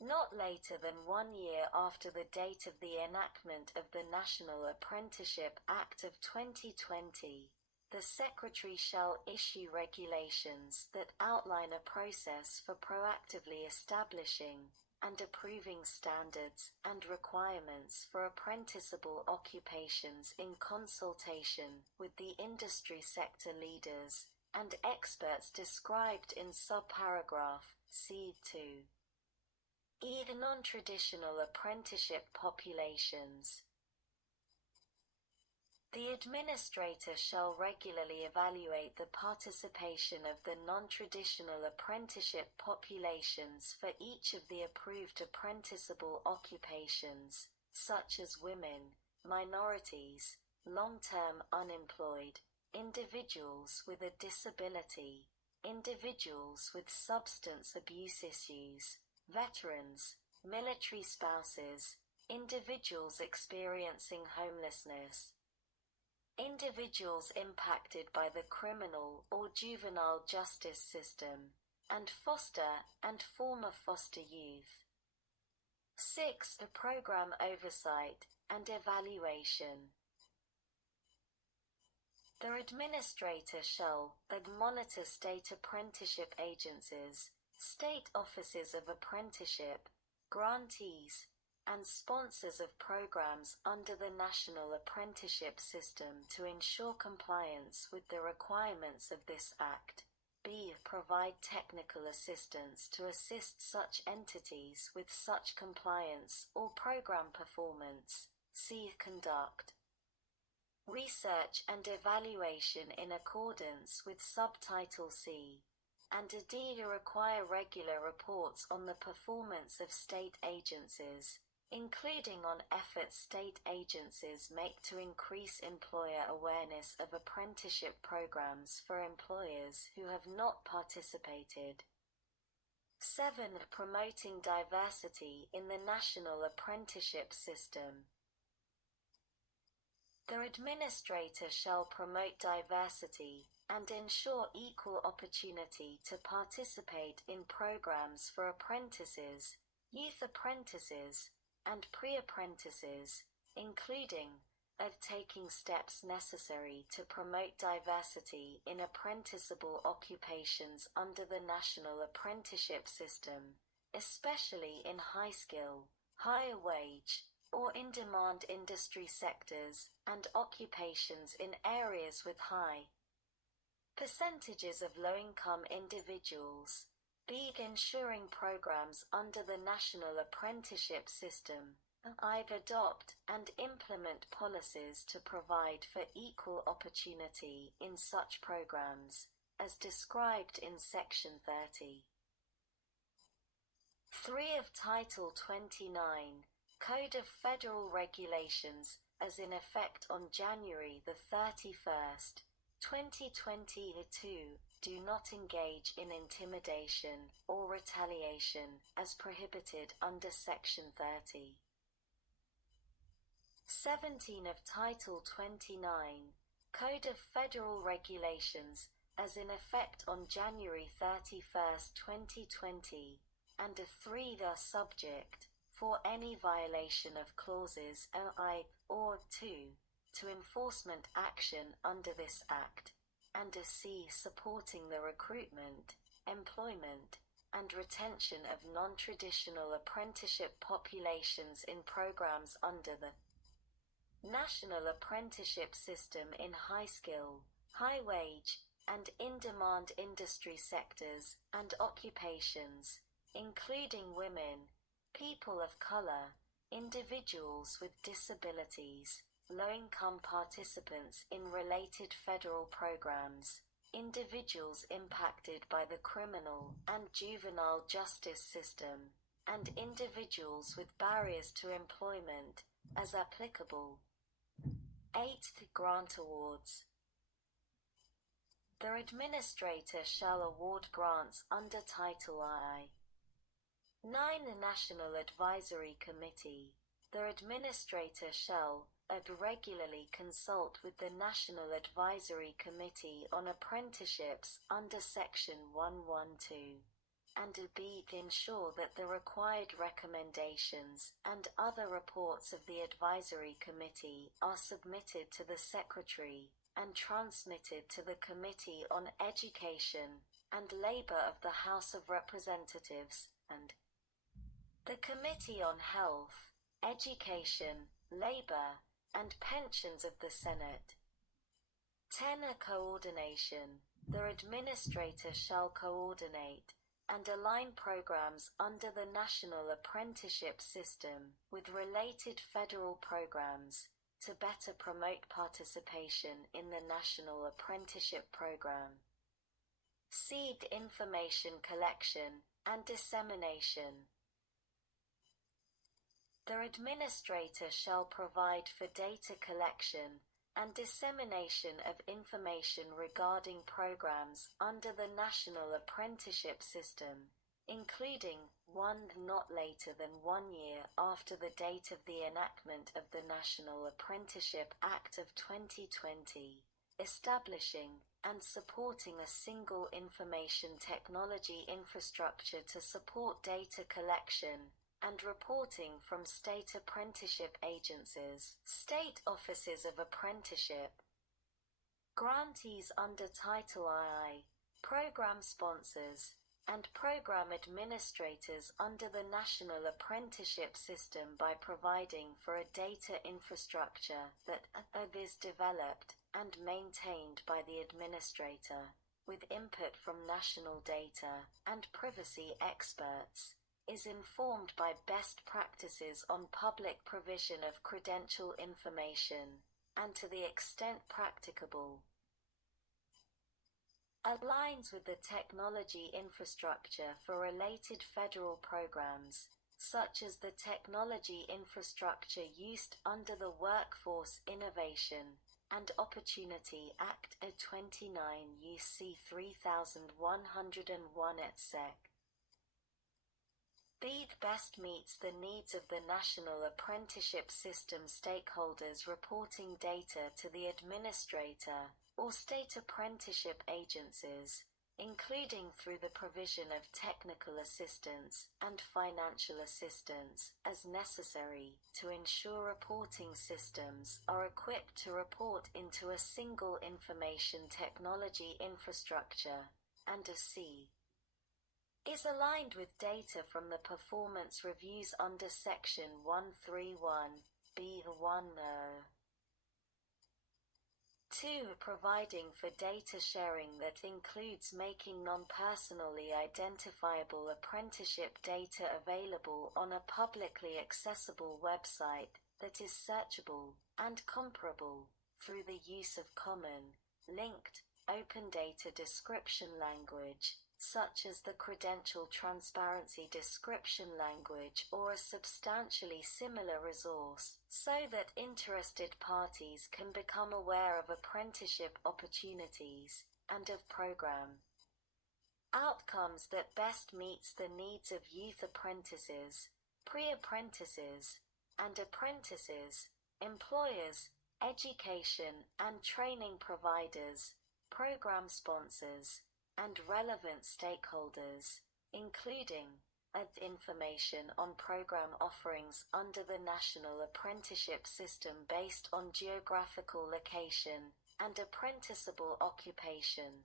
Not later than 1 year after the date of the enactment of the National Apprenticeship Act of 2020, the Secretary shall issue regulations that outline a process for proactively establishing and approving standards and requirements for apprenticeable occupations in consultation with the industry sector leaders and experts described in subparagraph C2. Non-traditional apprenticeship populations. The administrator shall regularly evaluate the participation of the non-traditional apprenticeship populations for each of the approved apprenticeable occupations, such as women, minorities, long-term unemployed, individuals with a disability, individuals with substance abuse issues, veterans, military spouses, individuals experiencing homelessness, individuals impacted by the criminal or juvenile justice system, and foster and former foster youth. 6. The program oversight and evaluation. The administrator shall monitor state apprenticeship agencies, state offices of apprenticeship, grantees, and sponsors of programs under the National Apprenticeship System to ensure compliance with the requirements of this Act. B. Provide technical assistance to assist such entities with such compliance or program performance. C. Conduct research and evaluation in accordance with Subtitle C. And D. Require regular reports on the performance of state agencies, including on efforts state agencies make to increase employer awareness of apprenticeship programs for employers who have not participated. 7. Promoting diversity in the national apprenticeship system. The administrator shall promote diversity and ensure equal opportunity to participate in programs for apprentices, youth apprentices, and pre-apprentices, including of taking steps necessary to promote diversity in apprenticeable occupations under the National Apprenticeship System, especially in high-skill, higher wage, or in-demand industry sectors and occupations in areas with high percentages of low-income individuals. B. Ensuring programs under the National Apprenticeship System adopt and implement policies to provide for equal opportunity in such programs, as described in Section 30. 3 of Title 29, Code of Federal Regulations, as in effect on January 31st, 2022, do not engage in intimidation or retaliation as prohibited under Section 30. 17 of Title 29, Code of Federal Regulations, as in effect on January 31st, 2020, and 3 are subject, for any violation of clauses I or 2, to enforcement action under this Act, and C supporting the recruitment, employment, and retention of non-traditional apprenticeship populations in programs under the National Apprenticeship System in high-skill, high-wage, and in-demand industry sectors and occupations, including women, people of color, individuals with disabilities, low-income participants in related federal programs, individuals impacted by the criminal and juvenile justice system, and individuals with barriers to employment, as applicable. 8. Grant awards. The administrator shall award grants under Title I. 9. The National Advisory Committee. The administrator shall regularly consult with the National Advisory Committee on Apprenticeships under Section 112. and b. ensure that the required recommendations and other reports of the Advisory Committee are submitted to the Secretary and transmitted to the Committee on Education and Labor of the House of Representatives and the Committee on Health, Education, Labor, and Pensions of the Senate. 10. Coordination. The Administrator shall coordinate and align programs under the National Apprenticeship System with related federal programs to better promote participation in the National Apprenticeship Program. Seed information collection and dissemination. The Administrator shall provide for data collection and dissemination of information regarding programs under the National Apprenticeship System, including 1. not later than 1 year after the date of the enactment of the National Apprenticeship Act of 2020, establishing and supporting a single information technology infrastructure to support data collection and reporting from state apprenticeship agencies, state offices of apprenticeship, grantees under Title II, program sponsors, and program administrators under the National Apprenticeship System by providing for a data infrastructure that is developed and maintained by the administrator, with input from national data and privacy experts, is informed by best practices on public provision of credential information, and to the extent practicable, aligns with the technology infrastructure for related federal programs, such as the Technology Infrastructure used under the Workforce Innovation and Opportunity Act of 29 UC 3101 etc. BEAD best meets the needs of the National Apprenticeship System stakeholders reporting data to the administrator or state apprenticeship agencies, including through the provision of technical assistance and financial assistance as necessary to ensure reporting systems are equipped to report into a single information technology infrastructure, and a C is aligned with data from the performance reviews under Section 131(b)(1). 2. Providing for data sharing that includes making non-personally identifiable apprenticeship data available on a publicly accessible website that is searchable and comparable through the use of common, linked, open data description language, such as the Credential Transparency Description Language or a substantially similar resource, so that interested parties can become aware of apprenticeship opportunities and of program outcomes that best meets the needs of youth apprentices, pre-apprentices, and apprentices, employers, education and training providers, program sponsors, and relevant stakeholders, including information on program offerings under the National Apprenticeship System based on geographical location and apprenticeable occupation.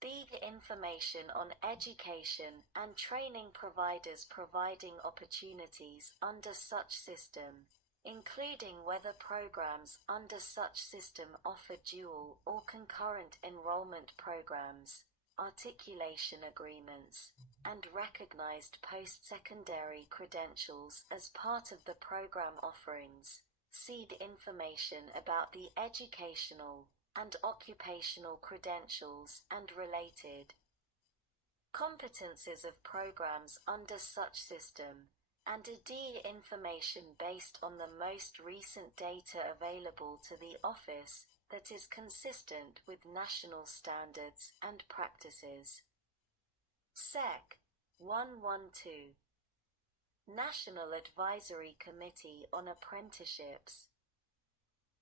B. Information on education and training providers providing opportunities under such system, including whether programs under such system offer dual or concurrent enrollment programs, articulation agreements, and recognized post-secondary credentials as part of the program offerings. Seed information about the educational and occupational credentials and related competencies of programs under such system, and a D information based on the most recent data available to the office that is consistent with national standards and practices. Sec. 112. National Advisory Committee on Apprenticeships.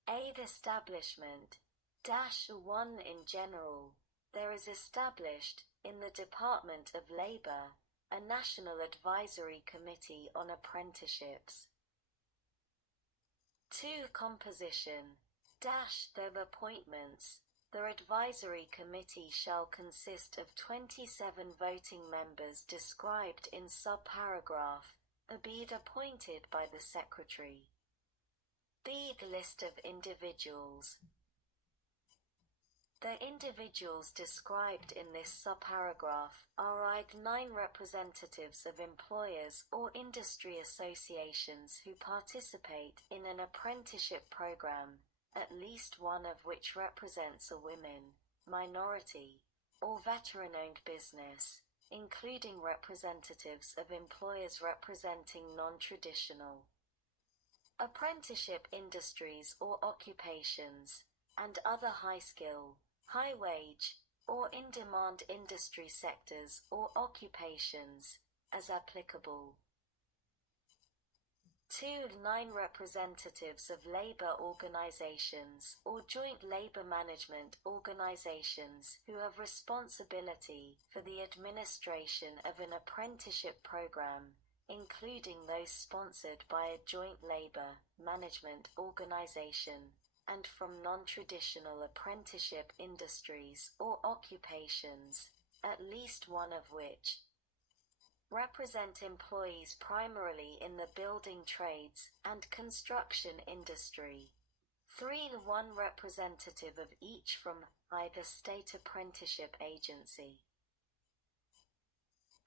Aid Establishment. -1 In general, there is established in the Department of Labor, a National Advisory Committee on Apprenticeships. 2. Composition. The appointments. The advisory committee shall consist of 27 voting members described in subparagraph B appointed by the Secretary. B. List of individuals. The individuals described in this subparagraph are either 9 representatives of employers or industry associations who participate in an apprenticeship program, at least one of which represents a women, minority, or veteran-owned business, including representatives of employers representing non-traditional apprenticeship industries or occupations, and other high-skill, high-wage, or in-demand industry sectors or occupations, as applicable. 2. 9 representatives of labor organizations or joint labor management organizations who have responsibility for the administration of an apprenticeship program, including those sponsored by a joint labor management organization, and from non-traditional apprenticeship industries or occupations, at least one of which represent employees primarily in the building trades and construction industry. 3. 1 representative of each from either state apprenticeship agency,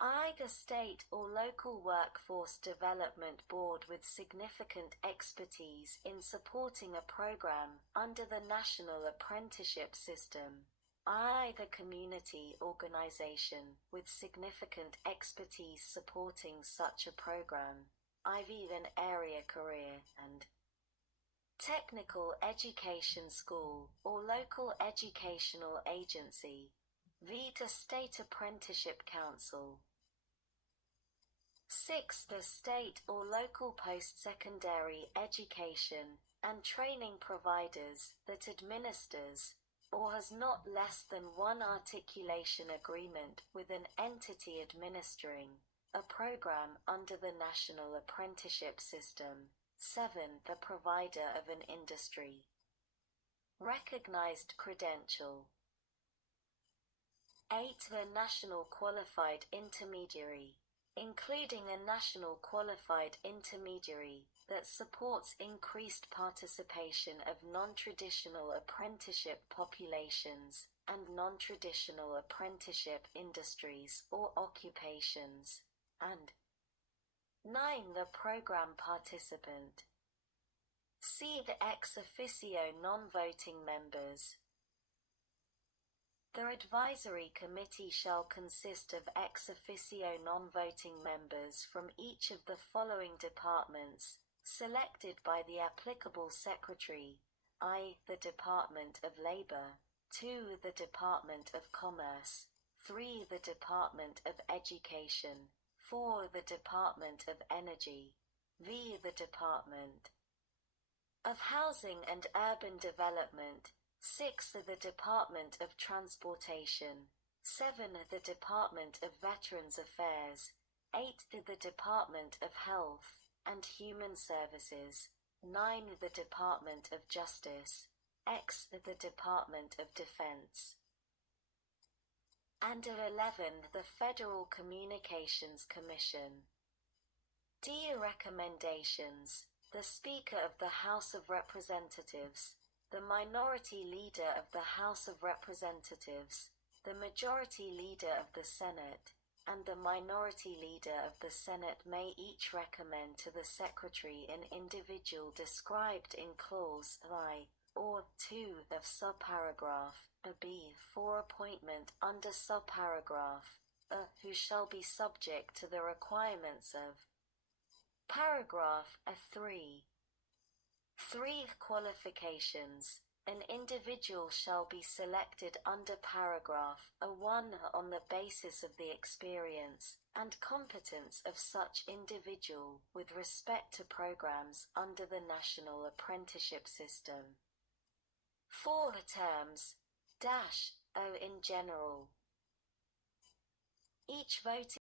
either state or local workforce development board with significant expertise in supporting a program under the National Apprenticeship System, either community organization with significant expertise supporting such a program, either an area career and technical education school or local educational agency, via State Apprenticeship Council. 6. The state or local post-secondary education and training providers that administers or has not less than one articulation agreement with an entity administering a program under the National Apprenticeship System. 7. The provider of an industry recognized credential. 8. The National Qualified Intermediary, including a national qualified intermediary that supports increased participation of non-traditional apprenticeship populations and non-traditional apprenticeship industries or occupations, and 9. The program participant. C. The ex officio non-voting members. The advisory committee shall consist of ex officio non-voting members from each of the following departments, selected by the applicable secretary, i.e. the Department of Labor, 2. The Department of Commerce, 3. The Department of Education, 4. The Department of Energy, v. The Department of Housing and Urban Development, 6. The Department of Transportation, 7. The Department of Veterans Affairs, 8. The Department of Health and Human Services, 9. The Department of Justice, X. The Department of Defense, and 11. The Federal Communications Commission. D. Recommendations. The Speaker of the House of Representatives, the Minority Leader of the House of Representatives, the Majority Leader of the Senate, and the Minority Leader of the Senate may each recommend to the Secretary an individual described in Clause I or 2 of subparagraph B for appointment under subparagraph A, who shall be subject to the requirements of paragraph A3. 3. Qualifications. An individual shall be selected under paragraph A1 on the basis of the experience and competence of such individual with respect to programs under the National Apprenticeship System. 4. Terms. O in general. Each voting